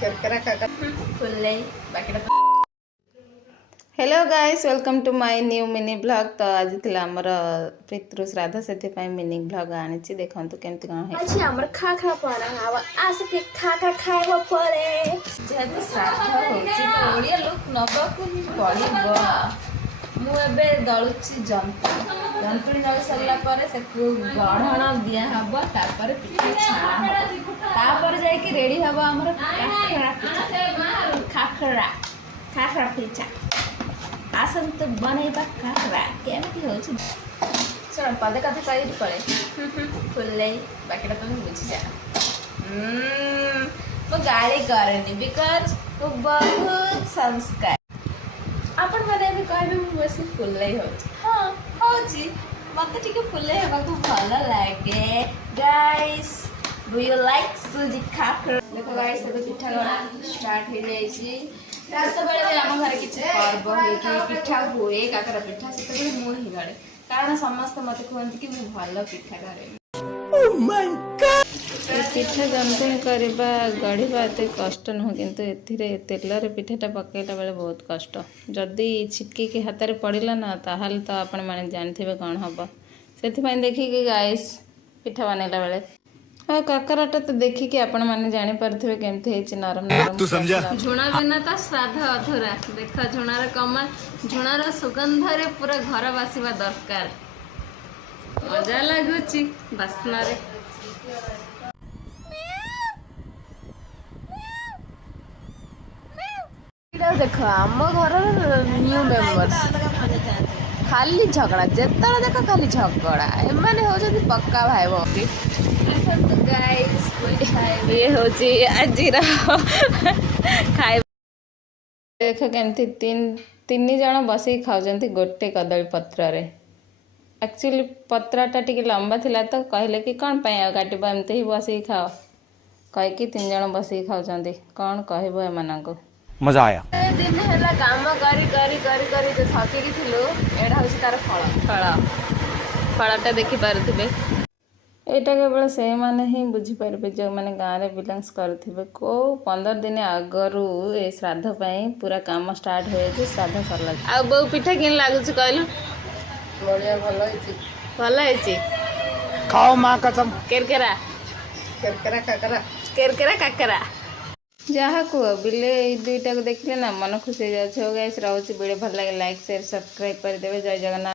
Hello guys welcome to my new mini blog. तो आज थिला हमर पितृ श्राद्ध से मिनी ब्लॉग आनी देखते केमती कौन है हमर खाखरा परा हवा आसे के खाखरा खाइबो परे जेहेतु श्राद्ध होची तो ओडिया लोक नबकु ही पड़िबो। मु एबे दळुची जंतुणी दळ सरला परे से गढ़ण दिया हबो तापर पिठा छाणा हबो तापर जाय कि रेडी हबो हमर खाखरा खाखरा पिठा आसंत बनेबा खाखरा केमती होची सुन पदे कथि कहि पड़े फुल्लै बाकीटा तुम बुझी जा। मु गाली करनी बिकॉज वो बहुत संस्कार आपण माने भी कहबे मु बस फुल्लै होची। हां होची मते टिके फुल्लै हेबा को भलो लागे। गाइस डू यू लाइक सुजी खाखरा? देखो गाइस अब पिठा गणा स्टार्ट हो जाई छी। रात बेले भी आम घर किसी पर्व हो पिठा हुए काकर पिठा से मु ही गड़े कारण समस्त मत कहते कि मुझे भल पिठा करे। पिठा जंतुणी करवा गढ़ा एत कष्ट नुह किंतु ए तेलर पिठाटा पकईला बेले बहुत कष्ट जदि छिटकी हाथ में पड़ा ना ताहले तो आपण मैंने जानते कौन हम से देखिए गाइस पिठा बनैला बेले हाँ काकराटा तो देखिए आपण मैंने जापारे केमती नरम नरम झुणा बिना तो श्राद्ध अधूरा। देख झुणार कमाल झुणार सुगंध रे पूरा घर बासिबा दरकार मजा लगुची बास्ना रे। देख आम घर न्यू मेंबर्स खाली झगड़ा जिते देख खाली झगड़ा एमाने होचंदी पक्का भाई भौती। ये होची आज खाए देख केमती तीन जन बस खाऊँ गोटे कदली पत्र रे एक्चुअली पत्राटा टिके लंबा थिला तो कहले कि कौन पाई काटब एमती ही बस खाओ कहीकि तीन जन बस खाऊँ कौन कहबो एमानंको मजा आया दिन है काम करी करी करी करी जो थकिकी थिलु एटा होची तार फल फल फलटा देखि पारुथिबे। एटा केवल से माने ही बुझीपारे जो मैंने गाँव में बिलंग्स करुवे को 15 दिन आगरू ए श्राद्ध पाई पूरा काम स्टार्ट हो श्राद्ध सरला। आ बो पिठा केन लागुच कहलु बढ़िया भल है खाओ माँ कसम केरकेरा केरकेरा काकरा केरकेरा काकरा जहाँ कह बिले दुईटा को देखले ना मन खुशी हो जाए। गाइस रहुची वीडियो भल लगे लाइक शेयर सब्सक्राइब कर देवे। जय जगन्नाथ।